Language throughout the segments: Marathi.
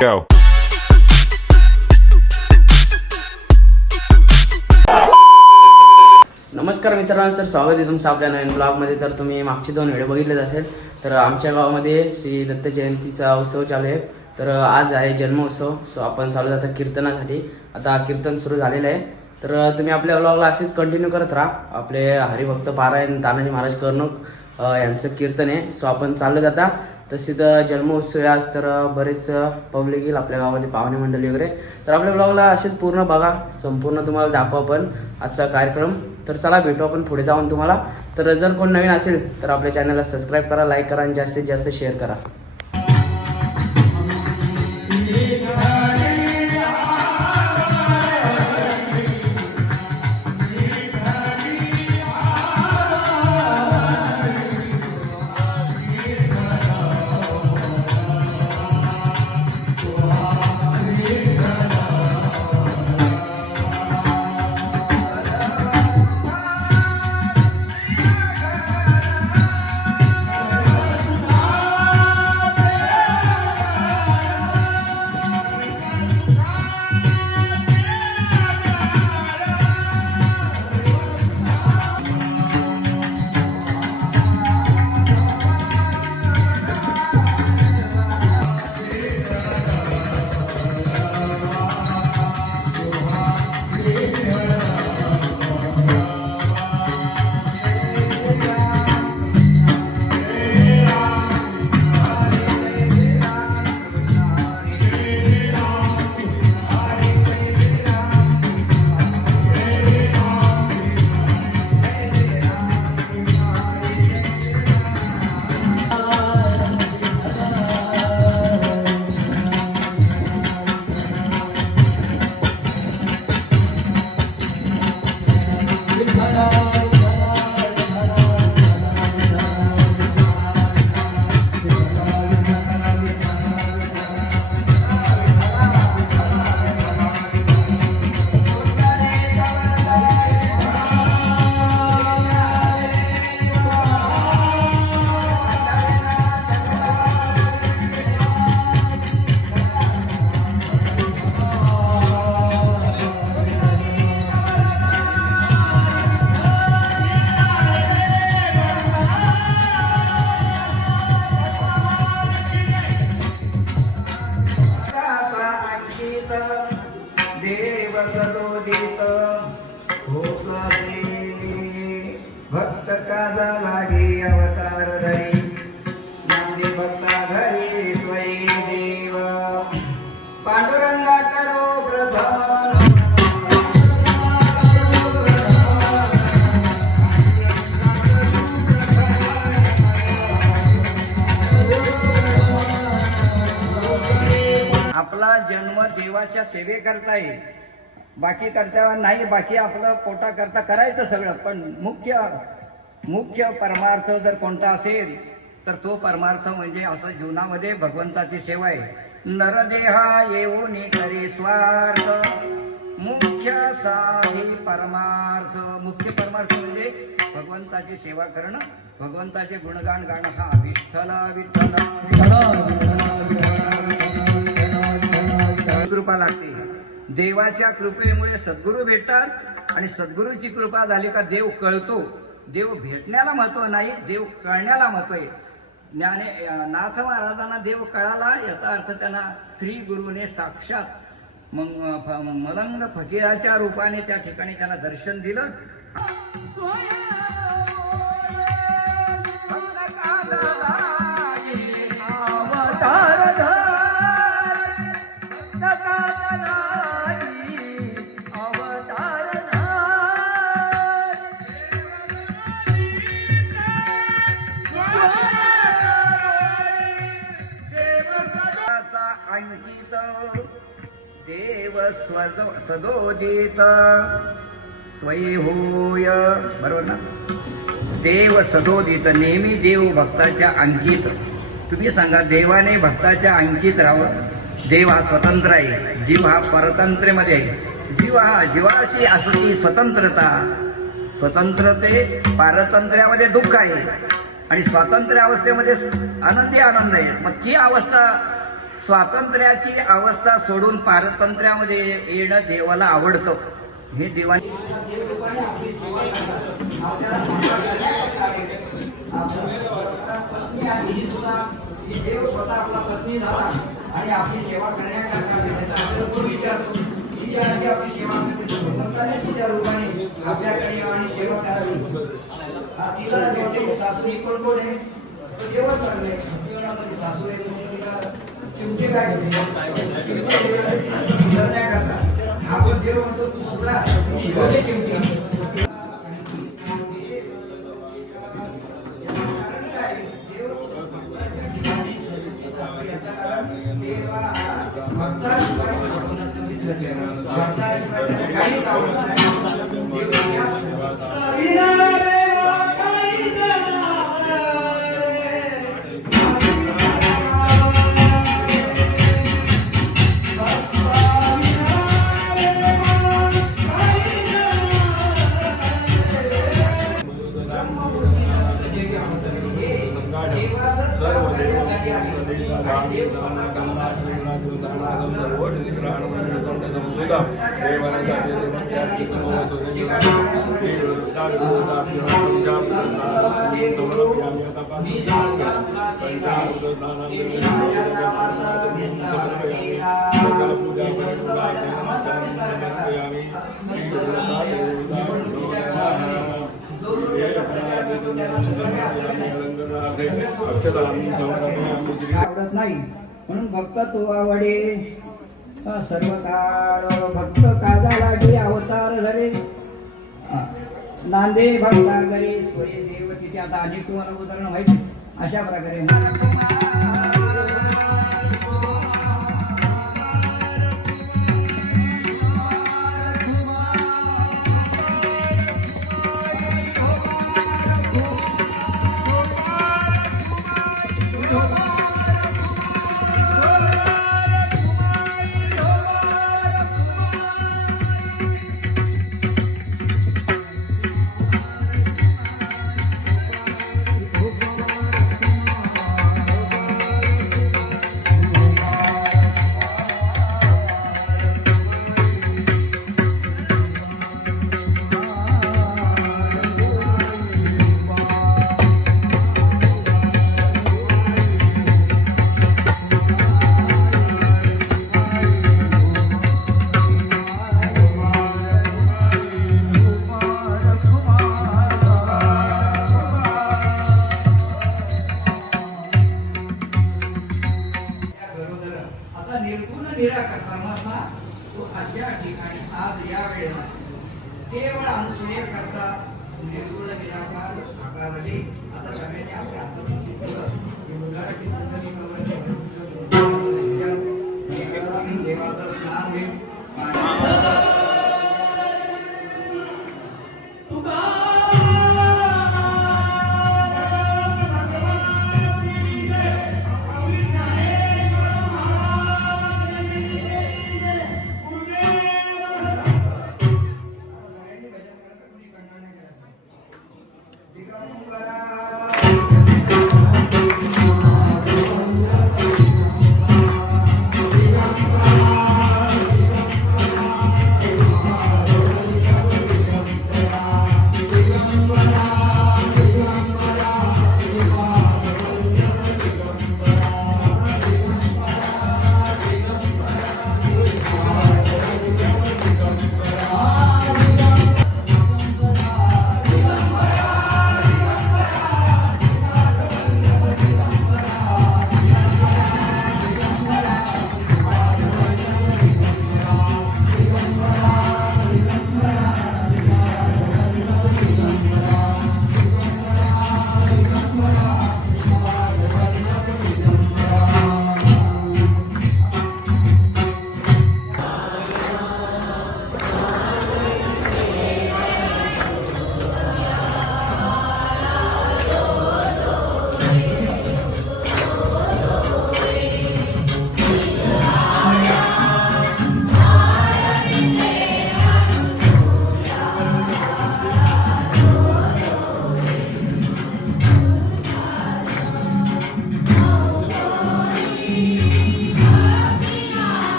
Go. नमस्कार मित्रांनो, तर स्वागत आहे तुमचं आपल्या नवीन ब्लॉगमध्ये. तर तुम्ही मागचे 2 व्हिडिओ बघितलेच असेल. तर आमच्या गावामध्ये श्री दत्त जयंतीचा उत्सव चालू आहे. तर आज आहे जन्मोत्सव. सो आपण चालू जाता कीर्तनासाठी. आता कीर्तन सुरू झालेलं आहे. तर तुम्ही आपल्या ब्लॉगला असेच कंटिन्यू करत राहा. आपले हरिभक्त पारायण तानाजी महाराज कर्णक यांचं कीर्तन आहे. सो आपण चालू जाता. तसेच जन्मोत्सव आहे आज. तर बरेच पब्लिक येईल आपल्या गावामध्ये, पाहुणे मंडळी वगैरे. तर आपल्या ब्लॉगला असेच पूर्ण बघा, संपूर्ण तुम्हाला दाखवू आपण आजचा कार्यक्रम. तर चला भेटू आपण पुढे जाऊन तुम्हाला. तर जर कोण नवीन असेल तर आपल्या चॅनलला सबस्क्राईब करा, लाईक करा आणि जास्तीत जास्त शेअर करा. देव सदोदित भक्त काजा लागे अवतार धरी नांदी भक्ता धरी स्वयं देव पांडुरंगा करो प्रधान. आपला जन्म देवाच्या सेवेकरता आहे, बाकी करता नाही. बाकी आपलं पोटा करता करायचं सगळं, पण मुख्य परमार्थ जर कोणता असेल तर तो परमार्थ म्हणजे असं जीवनामध्ये भगवंताची सेवा आहे. नरदेहा येऊन करे स्वार्थ मुख्य साधी परमार्थ. मुख्य परमार्थ म्हणजे भगवंताची सेवा करणं, भगवंताचे गुणगान गाणं. हा विठ्ठल विठ्ठल कृपा लागते. देवाच्या कृपेमुळे सद्गुरू भेटतात आणि सद्गुरूची कृपा झाली का देव कळतो. देव भेटण्याला महत्व नाही, देव कळण्याला महत्व आहे. नाथ महाराजांना देव कळाला, याचा अर्थ त्यांना श्री गुरुने साक्षात मलंग फकीराच्या रूपाने त्या ठिकाणी त्यांना दर्शन दिलं. अंकित देव सदोदित स्वयं होय. बरोबर ना? देव सदोदित, नेहमी देव भक्ताच्या अंकित. तुम्ही सांगा, देवाने भक्ताच्या अंकित राहावं. देव हा स्वतंत्र आहे, जीव हा परतंत्रेमध्ये आहे. जीवाशी असती स्वतंत्रता. स्वतंत्रते पारतंत्र्यामध्ये दुःख आहे आणि स्वातंत्र्य अवस्थेमध्ये आनंदी आनंद आहे. मग ती अवस्था स्वातंत्र्याची अवस्था सोडून पारतंत्र्यामध्ये येणं देवाला आवडतं. हे देवाने पत्नी आणि ही सुद्धा ही देव स्वतः आपला पत्नी झाला आणि आपली सेवा करण्याकरता आपल्याला तो विचारतो ही जी आहे आपली सेवा करते भगवंताने तिच्या रूपाने आपल्याकडे आणि सेवा करावी. तिला भेटले सासू कोण कोण आहे तो देवच चांगले सासू आहे तिला चिमटे काय घेते करण्याकरता आपण देव म्हणतो तू सुद्धा चिमटे काहीच आवडत नाही. आवडत नाही म्हणून भक्त तू आवडे सर्व काळ भक्त काजा लागे अवतार धरे नांदे भक्ता घरी स्वयं देव तिथे आता अनेक तुम्हाला उदाहरण माहिती अशा प्रकारे निर्गुण निराकार परमात्मा तो अशा ठिकाणी आज या वेळेला केवळ अनुसूय करता निर्गुण निराकार आकारले. आता सगळ्यांनी आपल्या देवाचं स्नान होईल.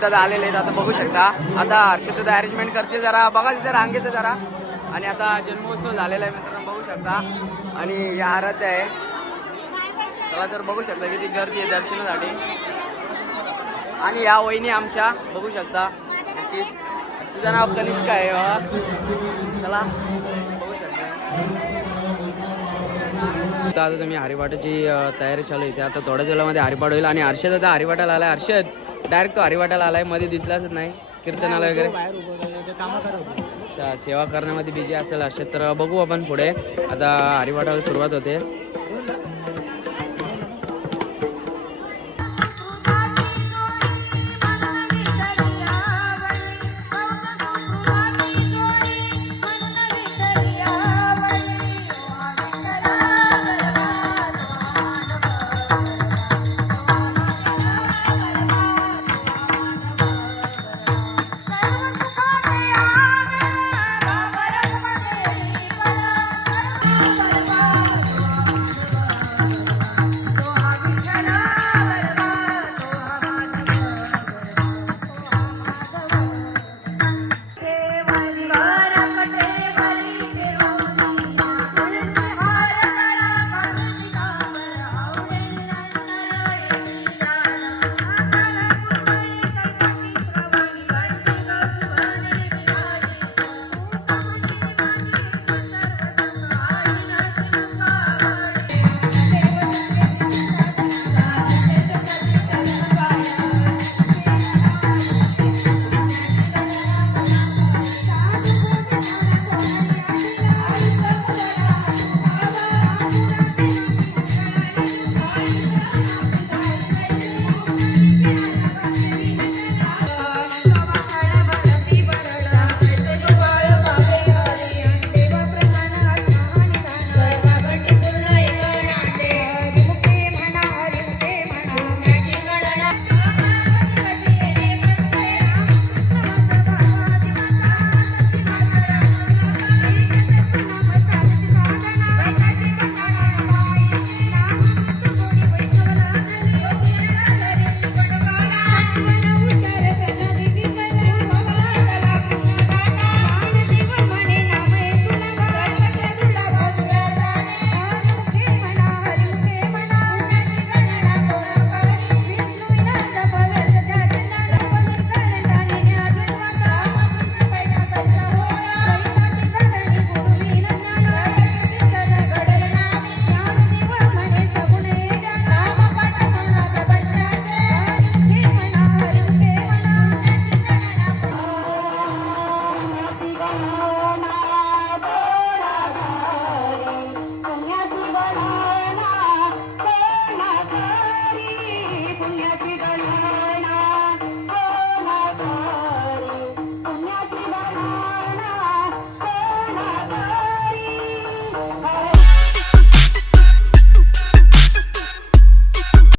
दादा आलेले आहेत आता बघू शकता. आता हर्षद दादा अरेंजमेंट करतील जरा बघा तिथे रांगेचं जरा. आणि आता जन्मोत्सव झालेला आहे मित्रांनो बघू शकता. आणि या आराध्य आहे त्याला तर बघू शकता किती गर्दी आहे दर्शनासाठी. आणि या वहिनी आमच्या बघू शकता. तुझं नाव कनिष्का आहे बाबा. चला बघू शकता. आता तुम्ही हरिपाठाची तयारी चालू आहे. आता थोड्याच वेळामध्ये हरिपाठ होईल. आणि हर्षद आता हरिपाठाला आलाय. हर्षद डायरेक्ट तो हरिपाठाला आलाय. मध्ये दिसलाच नाही कीर्तनाला वगैरे. अच्छा सेवा करण्यामध्ये बिझी असेल हर्षद. तर बघू आपण पुढे. आता हरिपाठाला सुरुवात होते.